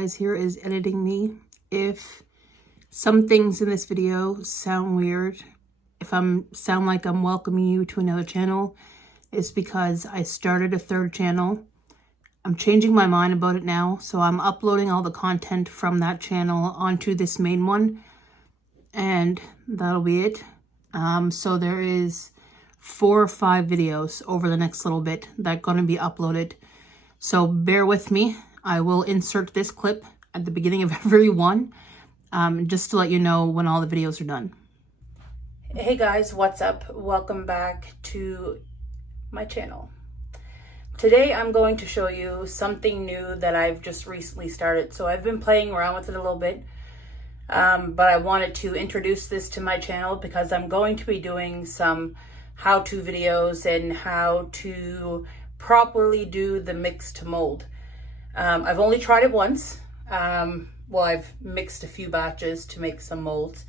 guys, here is editing me. If some things in this video sound weird, if sound like I'm welcoming you to another channel, it's because I started a third channel. I'm changing my mind about it now, so I'm uploading all the content from that channel onto this main one, and that'll be it. So there is 4 or 5 videos over the next little bit that are going to be uploaded. So bear with me. I will insert this clip at the beginning of every one, just to let you know when all the videos are done. Hey guys, what's up? Welcome back to my channel. Today I'm going to show you something new that I've just recently started. So I've been playing around with it a little bit, but I wanted to introduce this to my channel because I'm going to be doing some how-to videos and how to properly do the mix to mold. I've only tried it once. Well, I've mixed a few batches to make some molds,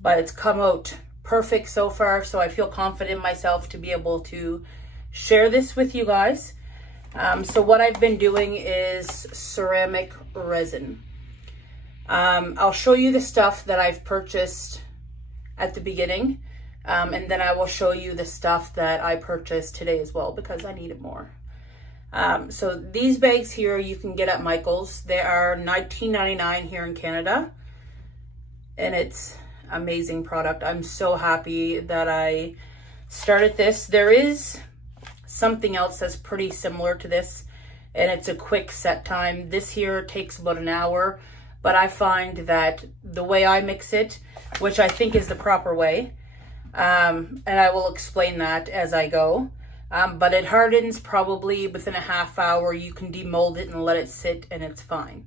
but it's come out perfect so far, so I feel confident in myself to be able to share this with you guys. So what I've been doing is ceramic resin. I'll show you the stuff that I've purchased at the beginning, and then I will show you the stuff that I purchased today as well because I needed more. So these bags here you can get at Michael's. They are $19.99 here in Canada, and it's amazing product. I'm so happy that I started this. There is something else that's pretty similar to this, and it's a quick set time. This here takes about an hour, but I find that the way I mix it, which I think is the proper way, and I will explain that as I go, but it hardens probably within a half hour. You can demold it and let it sit and it's fine.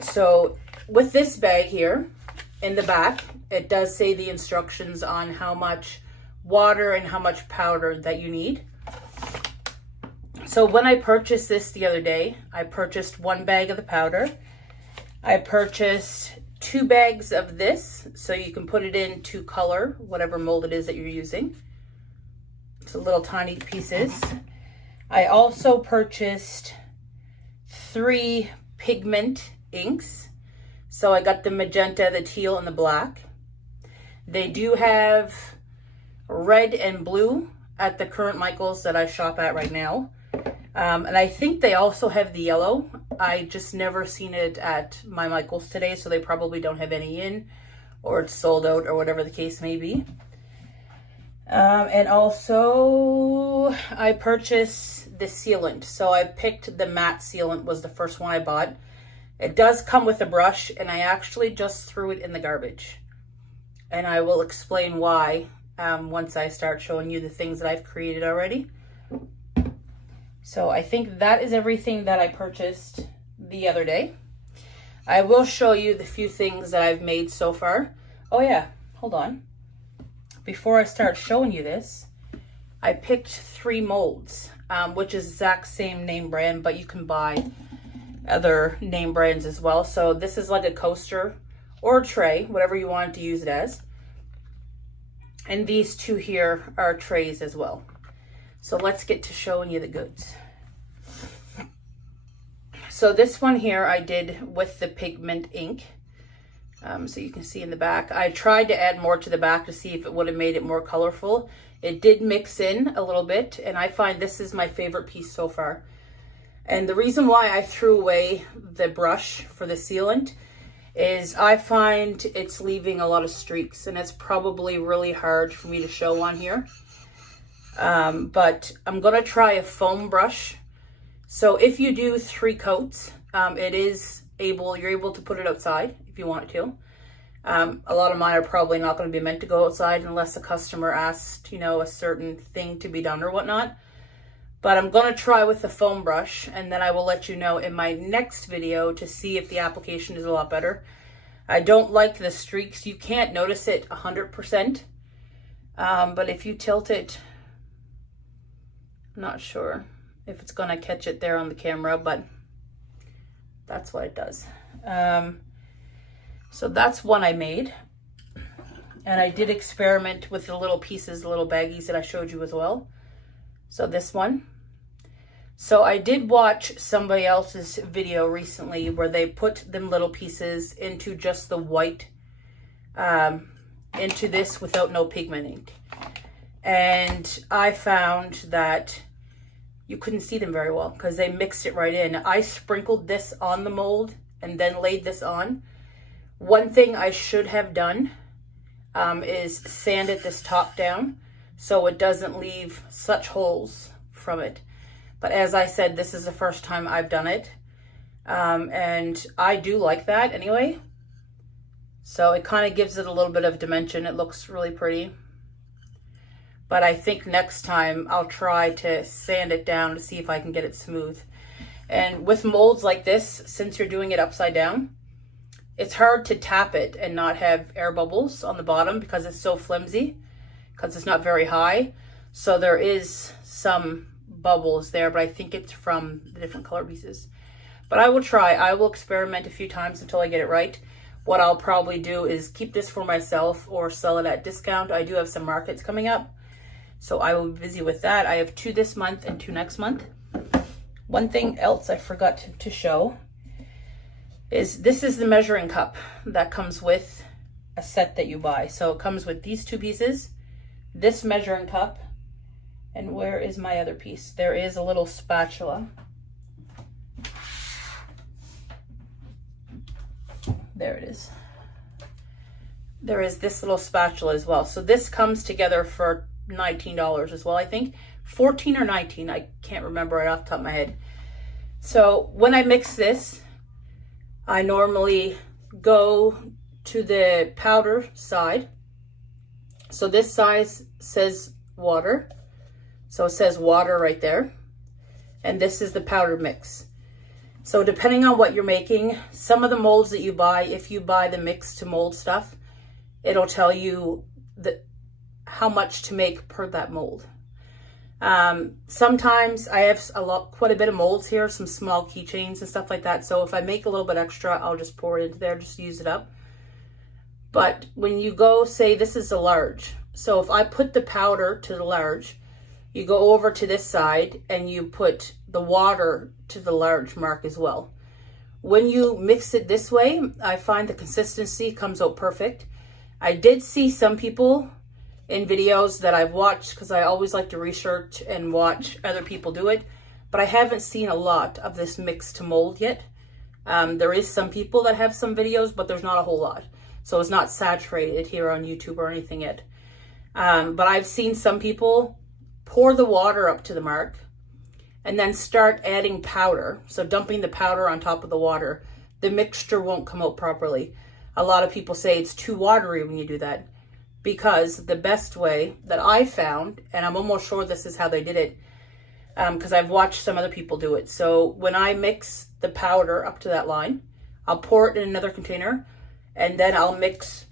So with this bag here, in the back, it does say the instructions on how much water and how much powder that you need. So when I purchased this the other day, I purchased 1 bag of the powder. I purchased 2 bags of this, so you can put it in to color whatever mold it is that you're using. It's little tiny pieces. I also purchased 3 pigment inks. So I got the magenta, the teal, and the black. They do have red and blue at the current Michael's that I shop at right now. And I think they also have the yellow. I just never seen it at my Michael's today, so they probably don't have any in, or it's sold out, or whatever the case may be. And also I purchased the sealant. So I picked the matte sealant, was the first one I bought. It does come with a brush, and I actually just threw it in the garbage. And I will explain why once I start showing you the things that I've created already. So I think that is everything that I purchased the other day. I will show you the few things that I've made so far. Oh yeah, hold on. Before I start showing you this, I picked 3 molds, which is exact same name brand, but you can buy other name brands as well. So this is like a coaster or a tray, whatever you want to use it as. And these 2 here are trays as well. So let's get to showing you the goods. So this one here I did with the pigment ink. So you can see in the back, I tried to add more to the back to see if it would have made it more colorful. It did mix in a little bit, and I find this is my favorite piece so far. And the reason why I threw away the brush for the sealant is I find it's leaving a lot of streaks, and it's probably really hard for me to show on here. But I'm gonna try a foam brush. So if you do 3 coats, you're able to put it outside if you want to. A lot of mine are probably not going to be meant to go outside unless a customer asked, a certain thing to be done or whatnot. But I'm going to try with the foam brush, and then I will let you know in my next video to see if the application is a lot better. I don't like the streaks. You can't notice it 100%. But if you tilt it, I'm not sure if it's going to catch it there on the camera, but that's what it does. So that's one I made. And I did experiment with the little pieces, the little baggies that I showed you as well. So this one. So I did watch somebody else's video recently where they put them little pieces into just the white, into this without no pigmenting. And I found that you couldn't see them very well because they mixed it right in. I sprinkled this on the mold and then laid this on. One thing I should have done is sanded this top down so it doesn't leave such holes from it. But as I said, this is the first time I've done it. And I do like that anyway. So it kind of gives it a little bit of dimension. It looks really pretty. But I think next time I'll try to sand it down to see if I can get it smooth. And with molds like this, since you're doing it upside down, it's hard to tap it and not have air bubbles on the bottom because it's so flimsy, because it's not very high. So there is some bubbles there, but I think it's from the different color pieces. But I will try. I will experiment a few times until I get it right. What I'll probably do is keep this for myself or sell it at discount. I do have some markets coming up, so I will be busy with that. I have 2 this month and 2 next month. One thing else I forgot to show is this is the measuring cup that comes with a set that you buy. So it comes with these 2 pieces, this measuring cup, and where is my other piece? There is a little spatula. There it is. There is this little spatula as well. So this comes together for $19 as well, I think. 14 or 19, I can't remember right off the top of my head. So when I mix this, I normally go to the powder side. So this side says water. So it says water right there. And this is the powder mix. So depending on what you're making, some of the molds that you buy, if you buy the mix to mold stuff, it'll tell you how much to make per that mold. Sometimes I have quite a bit of molds here, some small keychains and stuff like that. So if I make a little bit extra, I'll just pour it into there, just use it up. But when you go, say this is a large. So if I put the powder to the large, you go over to this side and you put the water to the large mark as well. When you mix it this way, I find the consistency comes out perfect. I did see some people in videos that I've watched, because I always like to research and watch other people do it, but I haven't seen a lot of this mix to mold yet. There is some people that have some videos, but there's not a whole lot. So it's not saturated here on YouTube or anything yet. But I've seen some people pour the water up to the mark and then start adding powder. So dumping the powder on top of the water. The mixture won't come out properly. A lot of people say it's too watery when you do that, because the best way that I found, and I'm almost sure this is how they did it, because I've watched some other people do it. So when I mix the powder up to that line, I'll pour it in another container, and then I'll mix,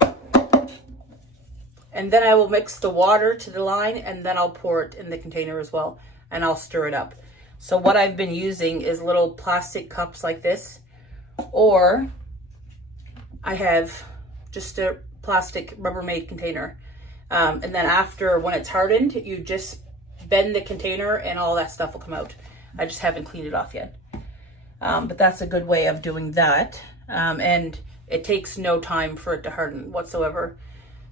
and then I will mix the water to the line, and then I'll pour it in the container as well, and I'll stir it up. So what I've been using is little plastic cups like this, or I have just a plastic Rubbermaid container. And then after, when it's hardened, you just bend the container and all that stuff will come out. I just haven't cleaned it off yet. But that's a good way of doing that. And it takes no time for it to harden whatsoever.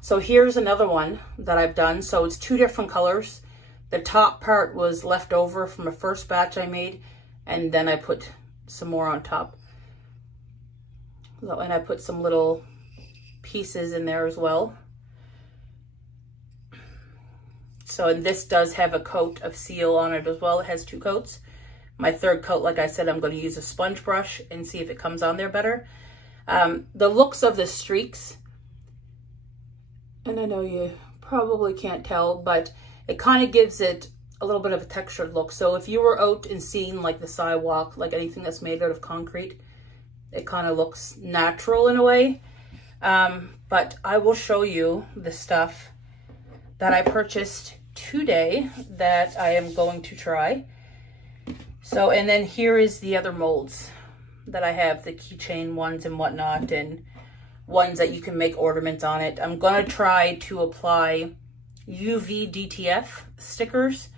So here's another one that I've done. So it's 2 different colors. The top part was left over from a first batch I made, and then I put some more on top. And I put some little pieces in there as well. So, and this does have a coat of seal on it as well. It has 2 coats. My 3rd coat, like I said, I'm going to use a sponge brush and see if it comes on there better. The looks of the streaks, and I know you probably can't tell, but it kind of gives it a little bit of a textured look. So if you were out and seeing like the sidewalk, like anything that's made out of concrete, it kind of looks natural in a way. But I will show you the stuff that I purchased today that I am going to try. So, and then here is the other molds that I have, the keychain ones and whatnot, and ones that you can make ornaments on it. I'm going to try to apply UV DTF stickers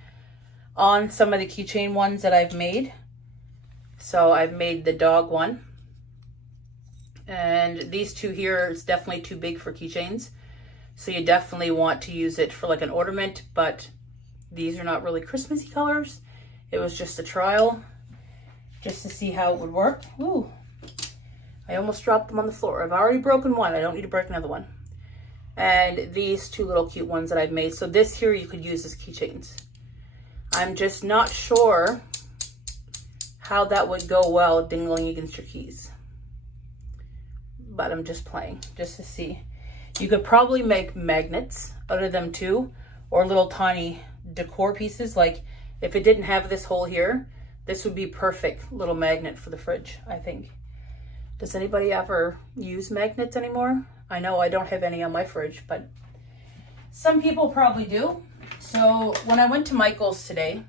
on some of the keychain ones that I've made. So I've made the dog one. And these two here is definitely too big for keychains. So you definitely want to use it for like an ornament, but these are not really Christmassy colors. It was just a trial, just to see how it would work. Ooh, I almost dropped them on the floor. I've already broken one. I don't need to break another one. And these two little cute ones that I've made. So this here you could use as keychains. I'm just not sure how that would go well dingling against your keys. But I'm just playing, just to see. You could probably make magnets out of them too, or little tiny decor pieces. Like if it didn't have this hole here, this would be perfect little magnet for the fridge, I think. Does anybody ever use magnets anymore? I know I don't have any on my fridge, but some people probably do. So when I went to Michael's today,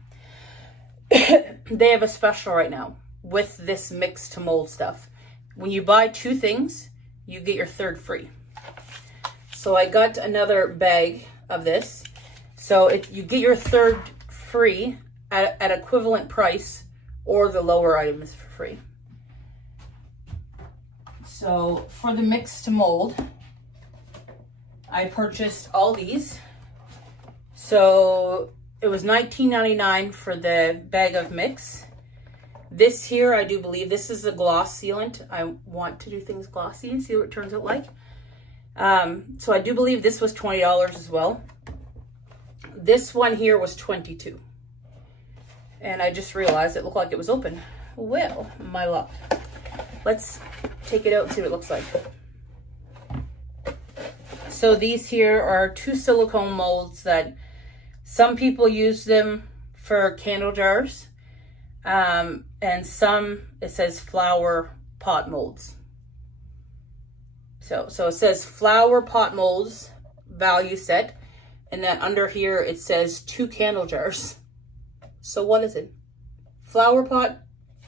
they have a special right now with this mix to mold stuff. When you buy 2 things, you get your 3rd free. So I got another bag of this. So you get your 3rd free at equivalent price, or the lower item is for free. So for the mix to mold, I purchased all these. So it was $19.99 for the bag of mix. This here, I do believe, this is a gloss sealant. I want to do things glossy and see what it turns out like. So I do believe this was $20 as well. This one here was $22. And I just realized it looked like it was open. Well, my luck. Let's take it out and see what it looks like. So these here are 2 silicone molds that some people use them for candle jars. And some, it says flower pot molds. So it says flower pot molds value set. And then under here, it says 2 candle jars. So what is it? Flower pot,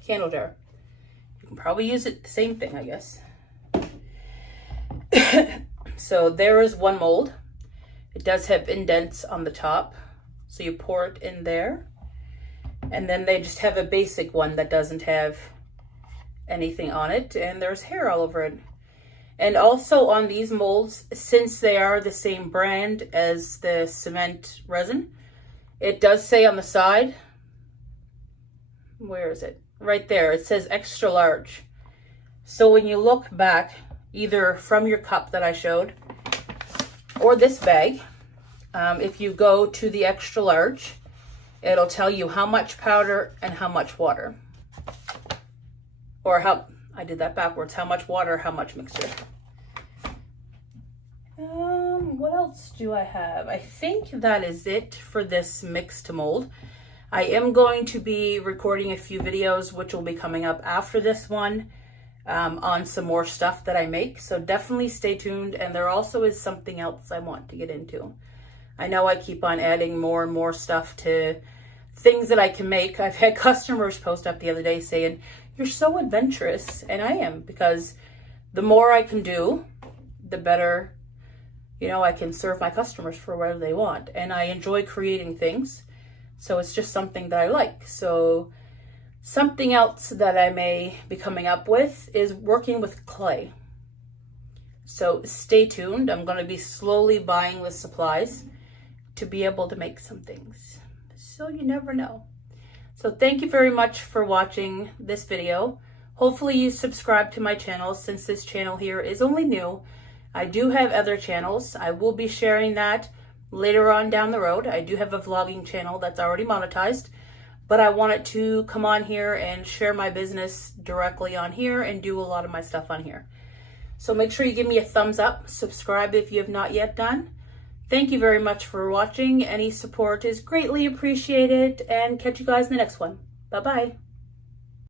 candle jar. You can probably use it, the same thing, I guess. So there is one mold. It does have indents on the top. So you pour it in there. And then they just have a basic one that doesn't have anything on it. And there's hair all over it. And also on these molds, since they are the same brand as the cement resin, it does say on the side, where is it? Right there, it says extra large. So when you look back, either from your cup that I showed, or this bag, if you go to the extra large, it'll tell you how much powder and how much water. Or how, I did that backwards, how much water, how much mixture. What else do I have? I think that is it for this mix to mold. I am going to be recording a few videos which will be coming up after this one on some more stuff that I make. So definitely stay tuned. And there also is something else I want to get into. I know I keep on adding more and more stuff to things that I can make. I've had customers post up the other day saying, "You're so adventurous." And I am, because the more I can do, the better, you know, I can serve my customers for whatever they want. And I enjoy creating things. So it's just something that I like. So something else that I may be coming up with is working with clay. So stay tuned. I'm going to be slowly buying the supplies to be able to make some things. So you never know. So thank you very much for watching this video. Hopefully you subscribe to my channel, since this channel here is only new. I do have other channels. I will be sharing that later on down the road. I do have a vlogging channel that's already monetized, but I wanted to come on here and share my business directly on here and do a lot of my stuff on here. So make sure you give me a thumbs up, subscribe if you have not yet done. Thank you very much for watching. Any support is greatly appreciated, and catch you guys in the next one. Bye-bye.